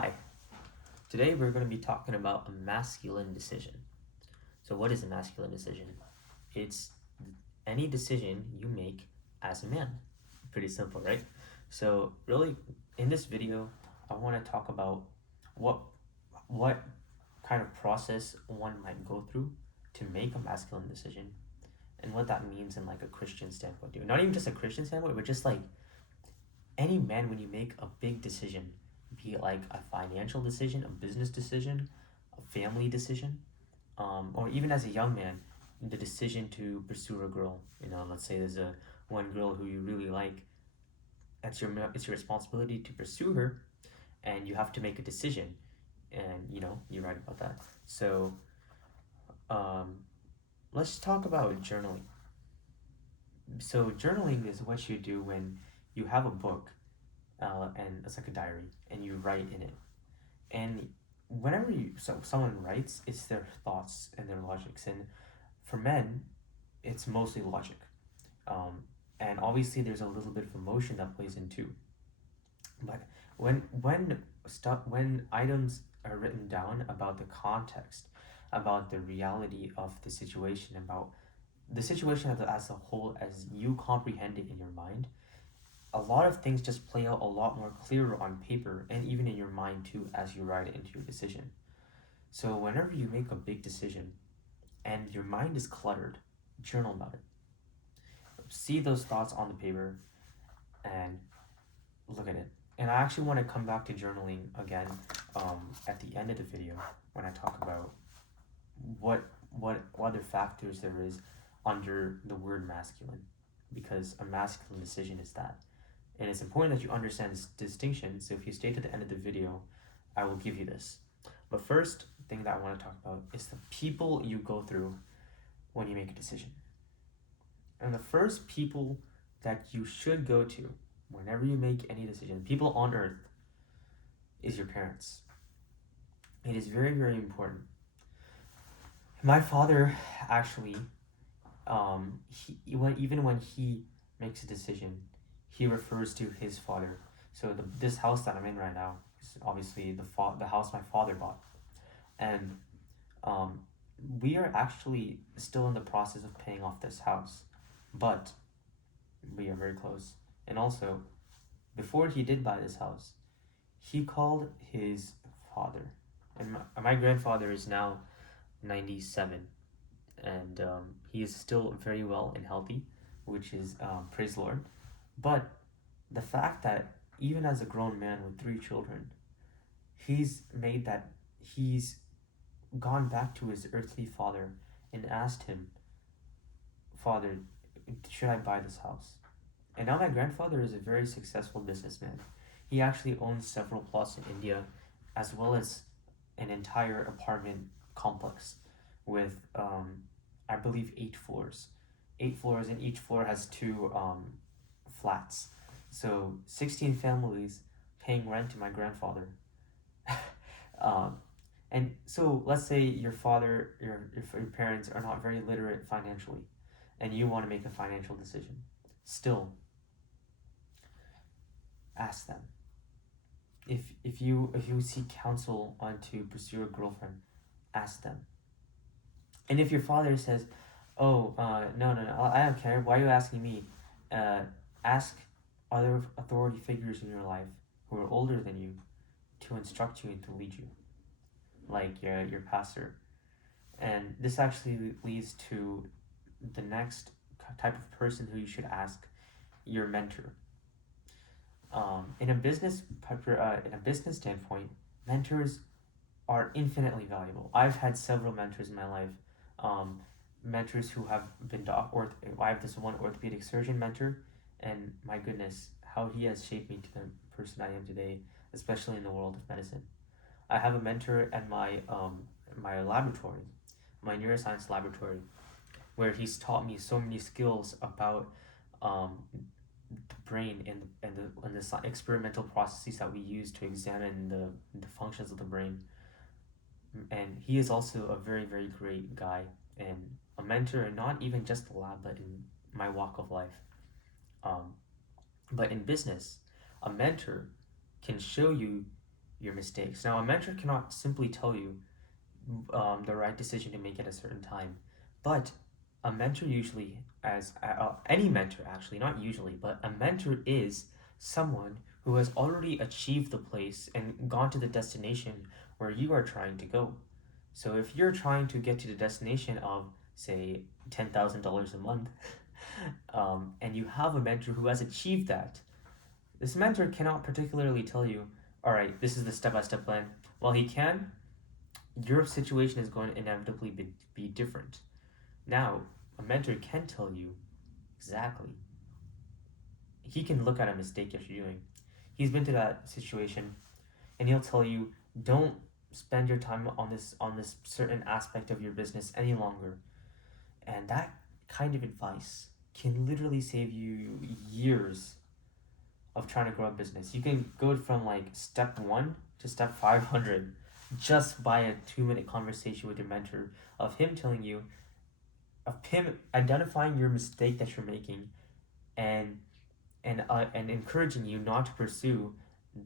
Hi, today we're going to be talking about a masculine decision. So, what is a masculine decision? It's any decision you make as a man. Pretty simple, right? So, really, in this video, I want to talk about what what kind of process one might go through to make a masculine decision, and what that means in like a Christian standpoint too. Not even just a Christian standpoint, but just like any man, when you make a big decision, be it like a financial decision, a business decision, a family decision, or even as a young man, the decision to pursue a girl. Let's say there's a one girl who you really like. It's your responsibility to pursue her, and you have to make a decision. And you're right about that. So, um, let's talk about journaling. So journaling is what you do when you have a book, and it's like a diary, and you write in it. And whenever someone writes, it's their thoughts and their logics. And for men, it's mostly logic. Um, and obviously, there's a little bit of emotion that plays in too. But when items are written down about the context, about the reality of the situation, about the situation as a whole, as you comprehend it in your mind, a lot of things just play out a lot more clearer on paper and even in your mind too as you write it into your decision. So whenever you make a big decision and your mind is cluttered, journal about it. See those thoughts on the paper and look at it. And I actually want to come back to journaling again, at the end of the video when I talk about what other factors there is under the word masculine, because a masculine decision is that. And it's important that you understand this distinction. So if you stay to the end of the video, I will give you this. But first thing that I want to talk about is the people you go through when you make a decision. And the first people that you should go to whenever you make any decision, people on earth, is your parents. It is very, very important. My father actually, even when he makes a decision, he refers to his father. So this house that I'm in right now is obviously the house my father bought, and um, we are actually still in the process of paying off this house, but we are very close. And also, before he did buy this house, he called his father, and my grandfather is now 97, and he is still very well and healthy, which is, praise the Lord. But the fact that even as a grown man with three children, he's gone back to his earthly father and asked him, Father, should I buy this house? And now my grandfather is a very successful businessman. He actually owns several plots in India, as well as an entire apartment complex with, I believe, 8 floors. 8 floors, and each floor has two flats. So 16 families paying rent to my grandfather. um, and so let's say your parents are not very literate financially, and you want to make a financial decision. Still, ask them. If you seek counsel on to pursue a girlfriend, ask them. And if your father says, "Oh, no, I don't care. Why are you asking me?" Uh, Ask other authority figures in your life who are older than you to instruct you and to lead you, like your pastor. And this actually leads to the next type of person who you should ask: your mentor. In a business standpoint, mentors are infinitely valuable. I've had several mentors in my life. Um, Mentors who have been I have this one orthopedic surgeon mentor, and my goodness, how he has shaped me to the person I am today, especially in the world of medicine. I have a mentor at my laboratory, my neuroscience laboratory, where he's taught me so many skills about the brain and the experimental processes that we use to examine the functions of the brain. And he is also a very, very great guy and a mentor, and not even just the lab, but in my walk of life. Um, but in business, a mentor can show you your mistakes. Now, a mentor cannot simply tell you the right decision to make at a certain time, but a mentor usually, as any mentor actually, not usually, but a mentor is someone who has already achieved the place and gone to the destination where you are trying to go. So if you're trying to get to the destination of, say, $10,000 a month, and you have a mentor who has achieved that, this mentor cannot particularly tell you, all right, this is the step-by-step plan. While he can, your situation is going to inevitably be different. Now, a mentor can tell you exactly. He can look at a mistake that you're doing. He's been to that situation, and he'll tell you, don't spend your time on this certain aspect of your business any longer. And that kind of advice can literally save you years of trying to grow a business. You can go from like step 1 to step 500 just by a 2-minute conversation with your mentor, of him telling you, of him identifying your mistake that you're making, and and encouraging you not to pursue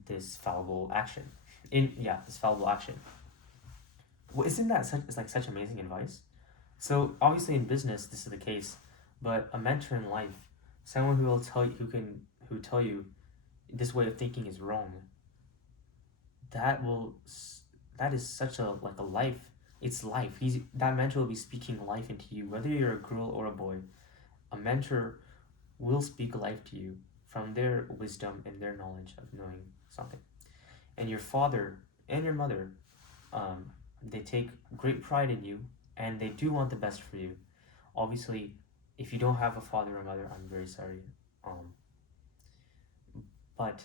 this fallible action. This fallible action. Well, isn't that such amazing advice? So obviously in business this is the case, but a mentor in life, someone who will tell you, who tell you this way of thinking is wrong. That will that is such a like a life. It's life. That mentor will be speaking life into you, whether you're a girl or a boy. A mentor will speak life to you from their wisdom and their knowledge of knowing something. And your father and your mother, they take great pride in you, and they do want the best for you. Obviously, if you don't have a father or mother, I'm very sorry. Um, but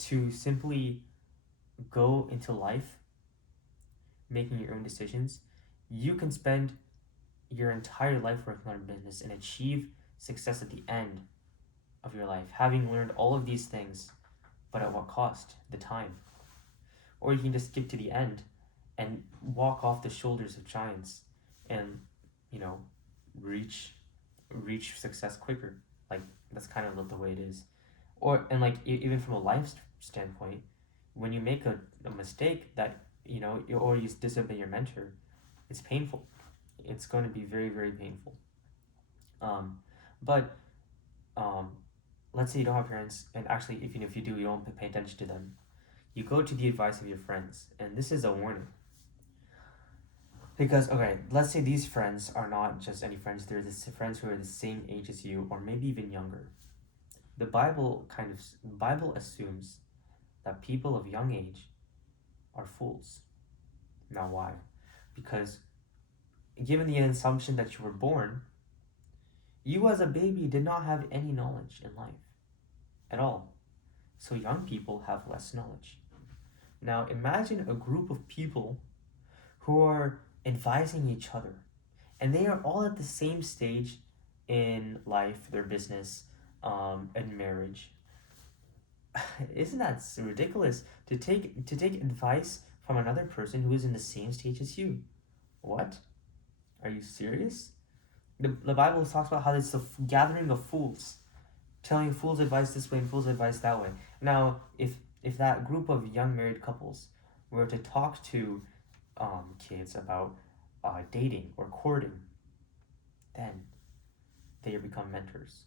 to simply go into life making your own decisions, you can spend your entire life working on a business and achieve success at the end of your life, having learned all of these things, but at what cost? The time. Or you can just skip to the end and walk off the shoulders of giants and, you know, reach success quicker. Like, that's kind of the way it is. Or, and like, even from a life standpoint, when you make a mistake that, or you disobey your mentor, it's painful. It's going to be very, very painful. Um, but let's say you don't have parents, and actually, even if you do, you don't pay attention to them. You go to the advice of your friends, and this is a warning. Because, okay, let's say these friends are not just any friends, they're the friends who are the same age as you, or maybe even younger. The Bible assumes that people of young age are fools. Now, why? Because given the assumption that you were born, you as a baby did not have any knowledge in life at all. So young people have less knowledge. Now, imagine a group of people who are advising each other, and they are all at the same stage in life, their business, and marriage. Isn't that ridiculous to take advice from another person who is in the same stage as you? What? Are you serious? The Bible talks about how it's a gathering of fools, telling fools advice this way and fools advice that way. Now, if that group of young married couples were to talk to kids about dating or courting, then they become mentors.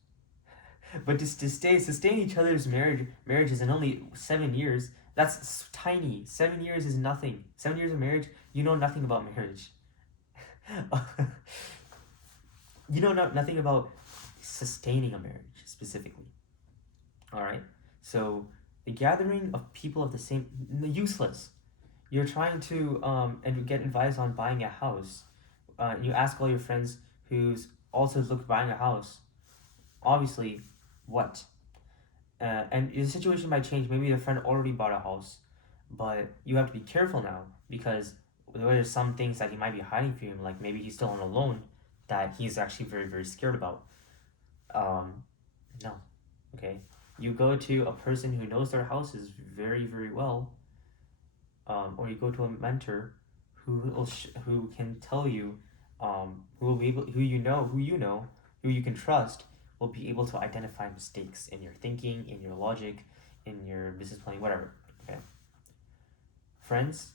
But to sustain each other's marriages in only 7 years, that's tiny. 7 years is nothing. 7 years of marriage, you know nothing about marriage. You know nothing about sustaining a marriage specifically. All right. So the gathering of people of the same, useless. You're trying to and get advice on buying a house. You ask all your friends who's also buying a house. Obviously, what? And the situation might change. Maybe your friend already bought a house, but you have to be careful now, because there's some things that he might be hiding from you. Like maybe he's still on a loan that he's actually very, very scared about. No, okay. You go to a person who knows their houses very, very well, or you go to a mentor who can tell you, who will be able, who you can trust, will be able to identify mistakes in your thinking, in your logic, in your business planning, whatever. Okay. Friends,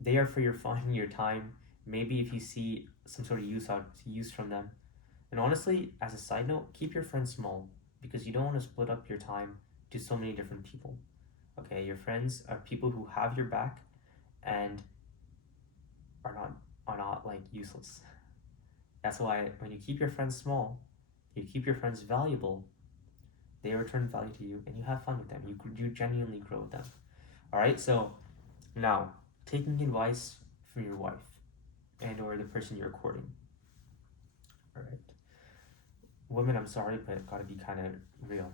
they are for your fun, your time. Maybe if you see some sort of use from them. And honestly, as a side note, keep your friends small because you don't want to split up your time to so many different people. Okay, your friends are people who have your back and are not like useless. That's why when you keep your friends small, you keep your friends valuable, they return value to you, and you have fun with them. You genuinely grow with them. All right. So now, taking advice from your wife and or the person you're courting. All right. Women, I'm sorry, but it gotta be kind of real.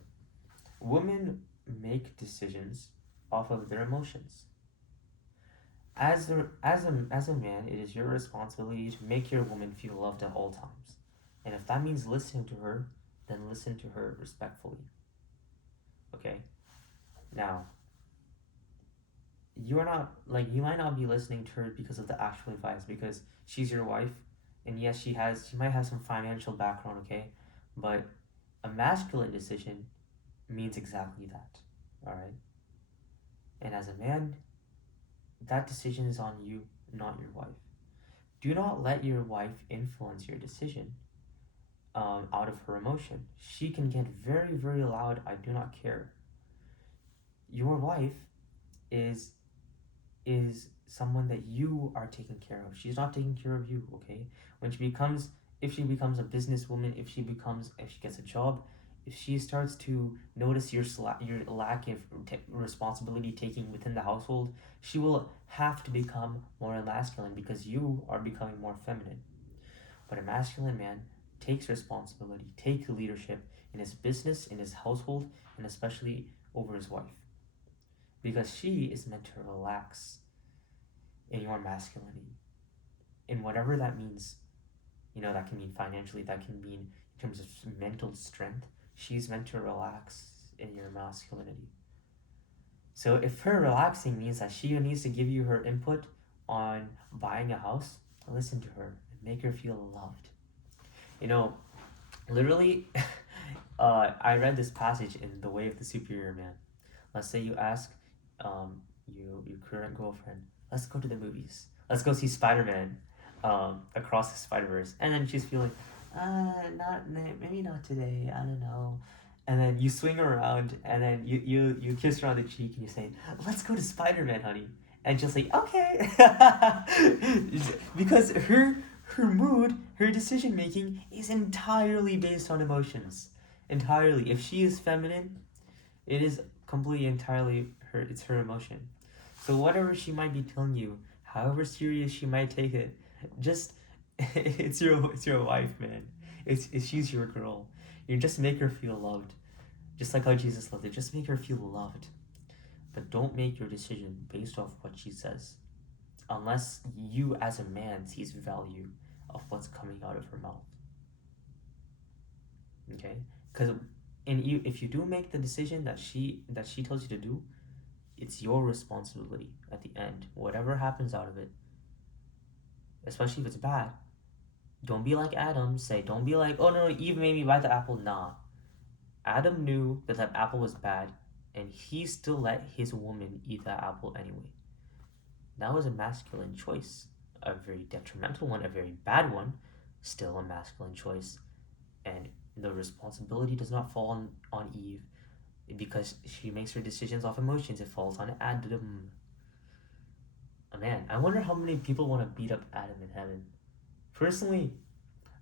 Women make decisions off of their emotions. As a man, it is your responsibility to make your woman feel loved at all times. And if that means listening to her, then listen to her respectfully. Okay? Now, you're not like you might not be listening to her because of the actual advice because she's your wife and yes she might have some financial background, okay? But a masculine decision means exactly that. All right? And as a man, that decision is on you, not your wife. Do not let your wife influence your decision out of her emotion. She can get very, very loud. I do not care. Your wife is is someone that you are taking care of. She's not taking care of you. Okay. When she becomes, if she becomes a businesswoman, if she gets a job, if she starts to notice your lack of responsibility taking within the household, she will have to become more masculine because you are becoming more feminine. But a masculine man takes responsibility, takes leadership in his business, in his household, and especially over his wife. Because she is meant to relax in your masculinity. In whatever that means, that can mean financially, that can mean in terms of mental strength. She's meant to relax in your masculinity. So if her relaxing means that she needs to give you her input on buying a house, listen to her and make her feel loved. You know, literally, I read this passage in The Way of the Superior Man. Let's say you ask your current girlfriend, let's go to the movies. Let's go see Spider-Man across the Spider-Verse. And then she's feeling, maybe not today, I don't know. And then you swing around and then you kiss her on the cheek and you say, let's go to Spider-Man, honey. And she'll say, okay. Because her mood, her decision making is entirely based on emotions. Entirely. If she is feminine, it is completely entirely it's her emotion. So whatever she might be telling you, however serious she might take it, just it's your wife, man. It's she's your girl. You just make her feel loved. Just like how Jesus loved it. Just make her feel loved. But don't make your decision based off what she says. Unless you as a man sees value of what's coming out of her mouth. Okay? Because if you do make the decision that she tells you to do, it's your responsibility at the end. Whatever happens out of it, especially if it's bad, don't be like Adam. Don't be like, oh no, Eve made me buy the apple. Nah. Adam knew that apple was bad, and he still let his woman eat that apple anyway. That was a masculine choice. A very detrimental one, a very bad one, still a masculine choice. And the responsibility does not fall on Eve because she makes her decisions off emotions. It falls on Adam. Oh, man, I wonder how many people want to beat up Adam in heaven. Personally,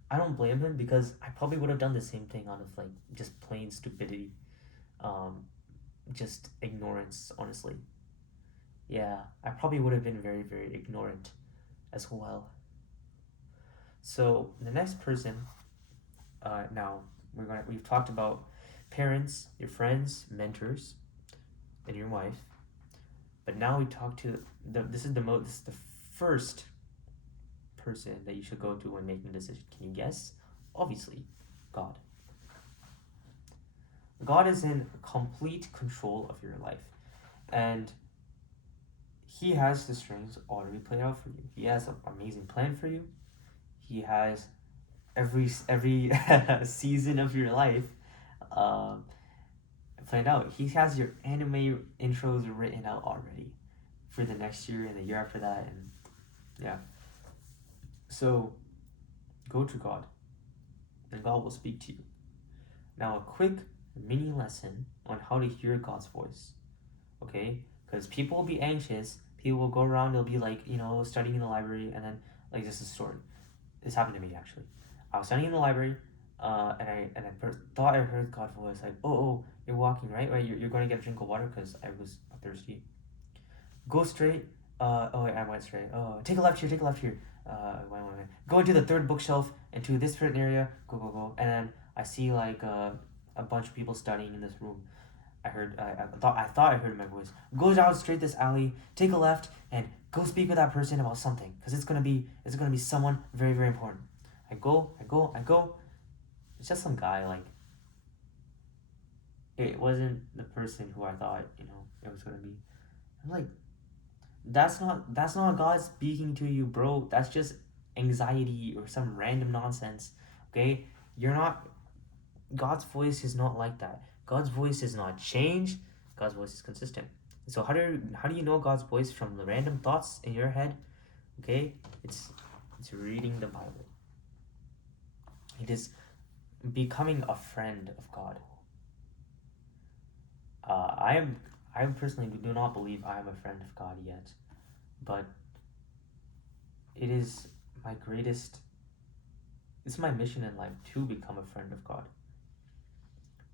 I don't blame him because I probably would have done the same thing out of like just plain stupidity, just ignorance. Honestly, yeah, I probably would have been very, very ignorant as well. So the next person, now we've talked about parents, your friends, mentors, and your wife. But now we talk to this is the first person that you should go to when making a decision. Can you guess? Obviously, God. God is in complete control of your life, and He has the strings already played out for you. He has an amazing plan for you. He has every season of your life planned out. He has your anime intros written out already. for the next year and the year after that, and yeah. So go to God, and God will speak to you. Now, a quick mini lesson on how to hear God's voice, okay? Because people will be anxious. People will go around. They'll be like, studying in the library, and then like this is a story. This happened to me actually. I was studying in the library, and I thought I heard God's voice like, oh, you're walking right, you're going to get a drink of water because I was thirsty. Go straight. Oh wait, I went straight. Oh, take a left here. Take a left here. Wait. Go into the third bookshelf into this certain area. Go. And then I see like a bunch of people studying in this room. I thought I heard my voice. Go down straight this alley. Take a left and go speak with that person about something because it's gonna be someone very, very important. I go. It's just some guy like. It wasn't the person who I thought it was gonna be. I'm like, that's not God speaking to you, bro. That's just anxiety or some random nonsense. Okay? You're not God's voice is not like that. God's voice is not changed. God's voice is consistent. So how do you know God's voice from the random thoughts in your head? Okay? It's reading the Bible. It is becoming a friend of God. I personally do not believe I am a friend of God yet, but it's my mission in life to become a friend of God,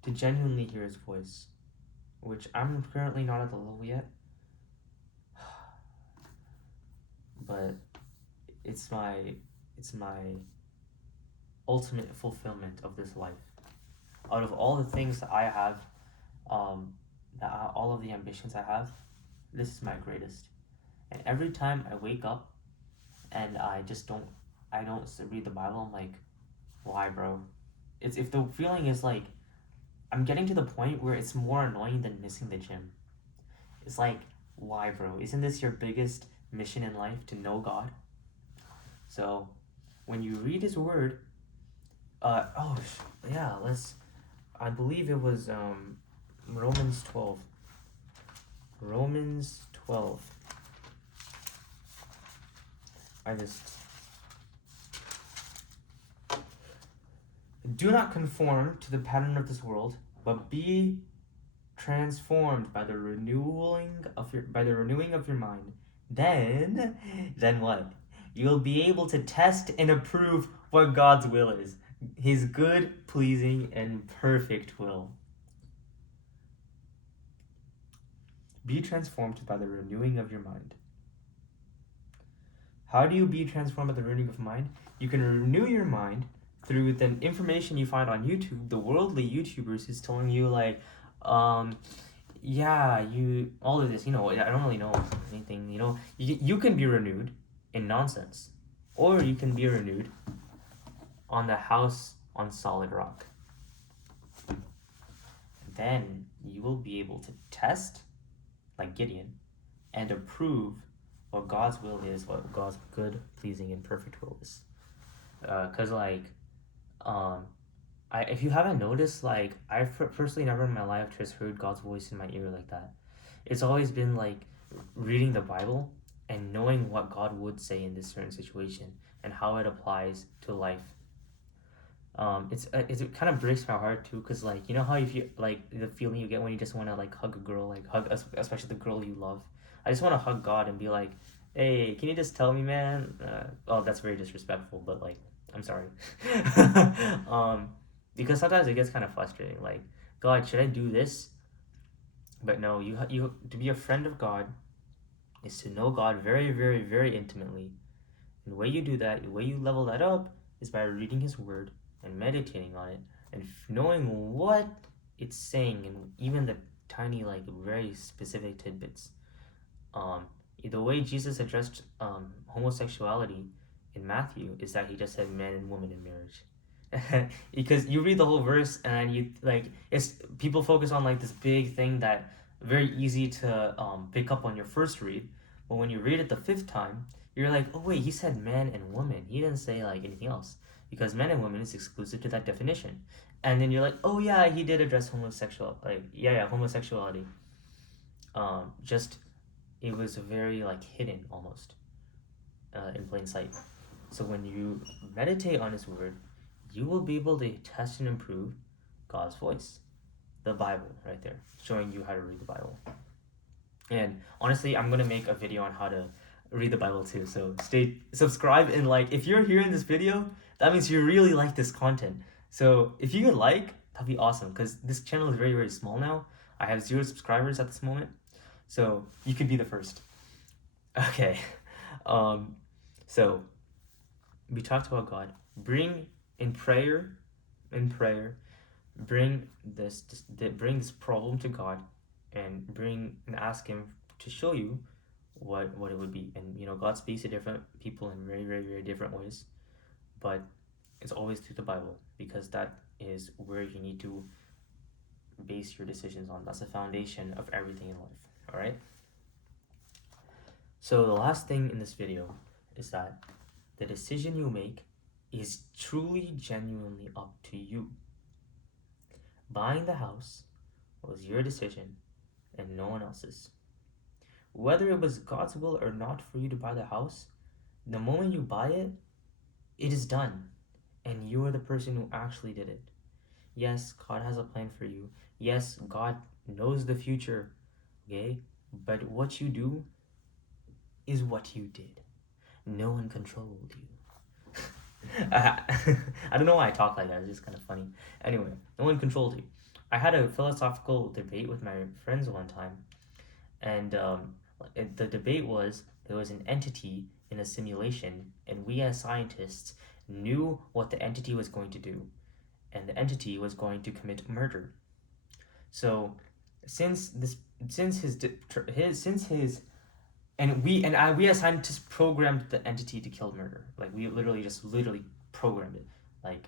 to genuinely hear His voice, which I'm currently not at the level yet, but it's my ultimate fulfillment of this life. Out of all the things that I have, all of the ambitions I have, this is my greatest. And every time I wake up and I don't read the Bible, I'm like, why, bro? It's if the feeling is like, I'm getting to the point where it's more annoying than missing the gym. It's like, why, bro? Isn't this your biggest mission in life, to know God? So when you read His Word, I believe it was Romans 12. Romans 12. Do not conform to the pattern of this world, but be transformed by the renewing of your mind. Then what? You'll be able to test and approve what God's will is, His good, pleasing, and perfect will. Be transformed by the renewing of your mind. How do you be transformed by the renewing of mind? You can renew your mind through the information you find on YouTube, the worldly YouTubers who's telling you like, all of this, I don't really know anything, you can be renewed in nonsense, or you can be renewed on the house on solid rock. Then you will be able to test, like Gideon, and approve what God's will is, what God's good, pleasing, and perfect will is. Because if you haven't noticed, like, I've personally never in my life just heard God's voice in my ear like that. It's always been like reading the Bible and knowing what God would say in this certain situation and how it applies to life. It kind of breaks my heart too, because like, how you feel like the feeling you get when you just want to like hug a girl, like hug especially the girl you love. I just want to hug God and be like, hey, can you just tell me, man? That's very disrespectful, but like, I'm sorry. Because sometimes it gets kind of frustrating. Like, God, should I do this? But no, you to be a friend of God is to know God very, very, very intimately. And the way you do that, the way you level that up, is by reading His Word and meditating on it and knowing what it's saying, and even the tiny, like, very specific tidbits. The way Jesus addressed homosexuality in Matthew is that He just said man and woman in marriage. Because you read the whole verse and you it's people focus on like this big thing that very easy to pick up on your first read, but when you read it the fifth time, you're like, oh wait, He said man and woman. He didn't say like anything else, because man and woman is exclusive to that definition. And then you're like, oh yeah, He did address homosexuality. Just it was very like hidden almost, in plain sight. So when you meditate on His Word, you will be able to test and improve God's voice, the Bible, right there, showing you how to read the Bible. And honestly, I'm gonna make a video on how to read the Bible too. So subscribe, and like, if you're here in this video, that means you really like this content. So if you could like, that'd be awesome, because this channel is very, very small now. I have 0 subscribers at this moment, so you could be the first. Okay. So we talked about God. Bring in prayer, in prayer, bring bring this problem to God, and ask Him to show you what it would be. And God speaks to different people in very, very, very different ways, but it's always through the Bible, because that is where you need to base your decisions on. That's the foundation of everything in life. All right. So the last thing in this video is that the decision you make is truly, genuinely up to you. Buying the house was your decision and no one else's. Whether it was God's will or not for you to buy the house, the moment you buy it, it is done, and you are the person who actually did it. Yes, God has a plan for you. Yes, God knows the future, okay? But what you do is what you did. No one controlled you. I don't know why I talk like that. It's just kind of funny. Anyway, no one controlled you. I had a philosophical debate with my friends one time, and the debate was, there was an entity in a simulation, and we as scientists knew what the entity was going to do, and the entity was going to commit murder. So, since his and we as scientists programmed the entity to kill murder. Like, we literally programmed it. Like,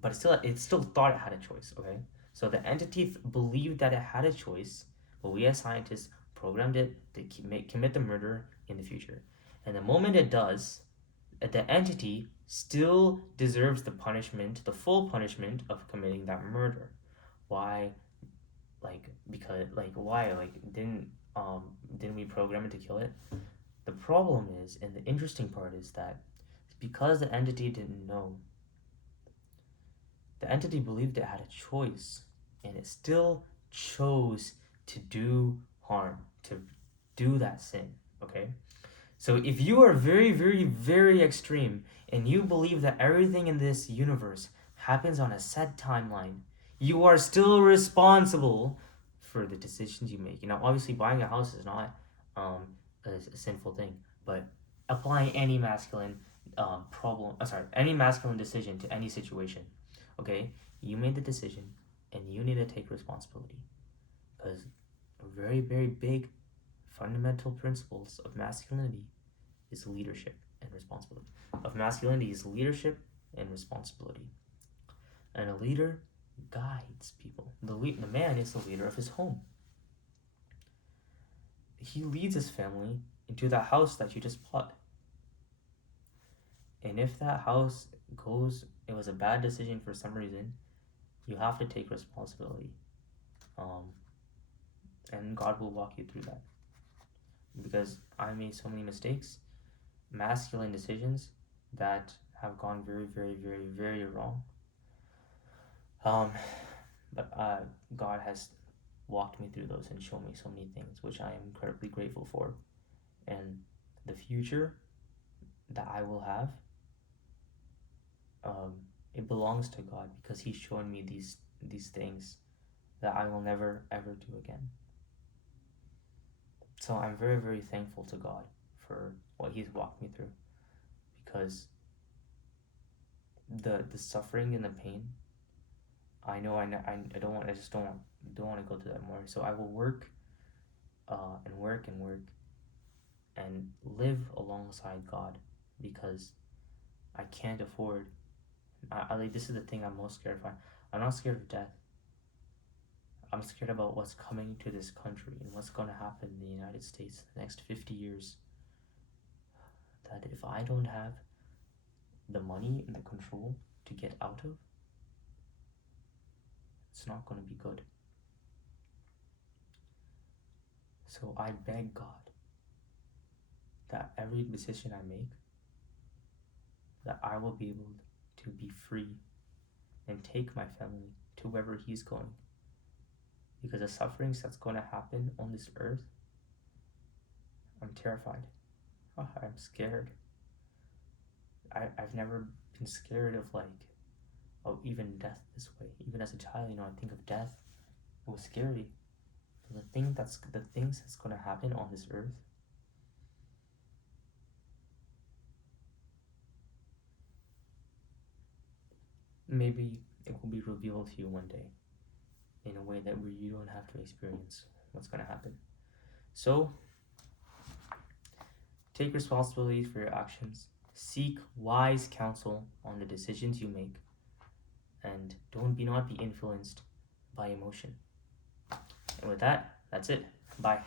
but it still thought it had a choice. Okay, so the entity believed that it had a choice, but we as scientists programmed it to commit the murder in the future. And the moment it does, the entity still deserves the punishment, the full punishment of committing that murder. Why? Didn't we program it to kill it? The problem is, and the interesting part is that because the entity didn't know, the entity believed it had a choice, and it still chose to do harm, to do that sin. Okay? So if you are very, very, very extreme, and you believe that everything in this universe happens on a set timeline, you are still responsible for the decisions you make. Obviously, buying a house is not a sinful thing, but applying any masculine any masculine decision to any situation, okay? You made the decision, and you need to take responsibility, because very, very big fundamental principles of masculinity is leadership and responsibility. And a leader guides people. The man is the leader of his home. He leads his family into the house that you just bought. And if that house it was a bad decision for some reason, you have to take responsibility. And God will walk you through that. Because I made so many mistakes, masculine decisions that have gone very, very, very, very wrong. But God has walked me through those and shown me so many things, which I am incredibly grateful for. And the future that I will have, it belongs to God, because He's shown me these things that I will never ever do again. So I'm very, very thankful to God for what He's walked me through, because the suffering and the pain, I know I don't want to go through that more. So I will work and work and work and live alongside God, because I can't afford. This is the thing I'm most scared of. I'm not scared of death. I'm scared about what's coming to this country and what's going to happen in the United States the next 50 years. That if I don't have the money and the control to get out of, it's not going to be good. So I beg God that every decision I make, that I will be able to be free and take my family to wherever he's going. Because the sufferings that's going to happen on this earth, I'm terrified. Oh, I'm scared. I've never been scared of even death this way. Even as a child, I think of death. It was scary. But the things that's going to happen on this earth, maybe it will be revealed to you one day in a way that where you don't have to experience what's going to happen. So, take responsibility for your actions. Seek wise counsel on the decisions you make, and do not be influenced by emotion. And with that, that's it. Bye.